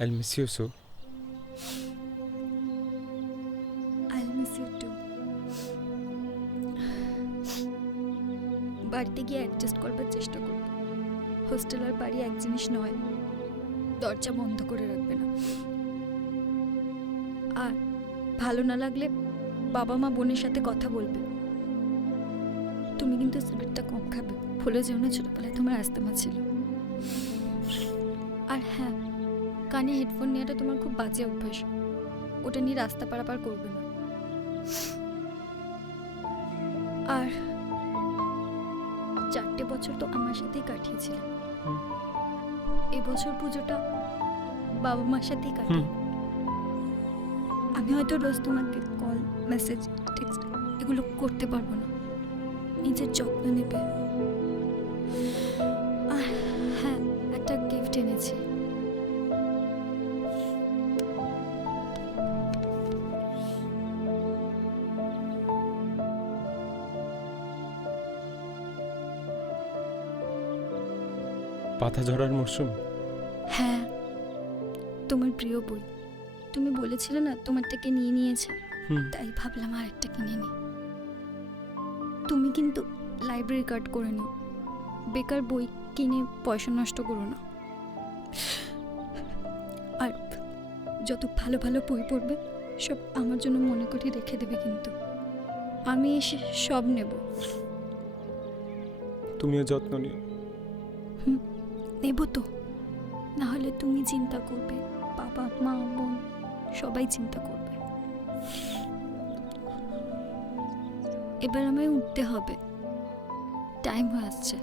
I'll miss you so. I'll miss you too. বাড়িতে গিয়ে adjust করবার চেষ্টা করব। হোস্টেল আর বাড়ি এক জিনিস নয়, দরজা বন্ধ করে রাখবে না। আর ভালো না লাগলে বাবা মা বোনের সাথে কথা বলবে। তুমি কিন্তু সিগারেটটা কম খাবে, ভুলে যেও না ছোটবেলায় তোমার আস্তেমা ছিল। আর হ্যাঁ, কানে হেডফোন নেওয়াটা তোমার খুব বাজে অভ্যাস, ওটা নিয়ে রাস্তা পারাপার করবে না। আর 4টে বছর তো আমার সাথেই কাটিয়েছিলে, এবছর পুজোটা বাবা মার সাথেই কাটিয়ে। আমি হয়তো রোজ তোমাকে কল, মেসেজ, টেক্সট এগুলো করতে পারবো না, নিজের যত্ন নেবে। আর হ্যাঁ, একটা গিফট এনেছি। পাতা ঝরার মরশুম। হ্যাঁ, তোমার প্রিয় বই। তুমি বলেছিলে না তোমার থেকে নিয়ে নিয়েছে, তাই ভাবলাম আর একটা কিনে নি। তুমি কিন্তু লাইব্রেরি কার্ড করে নিও, বেকার বই কিনে পয়সা নষ্ট করো না। আর যত ভালো ভালো বই পড়বে সব আমার জন্য মনে করে রেখে দেবে, কিন্তু আমি এসে সব নেব। তুমিও যত্ন নিও। নেব তো, না হলে তুমি চিন্তা করবে, বাবা মা বোন সবাই চিন্তা করবে। এবার আমায় উঠতে হবে, টাইম হয়ে আসছে।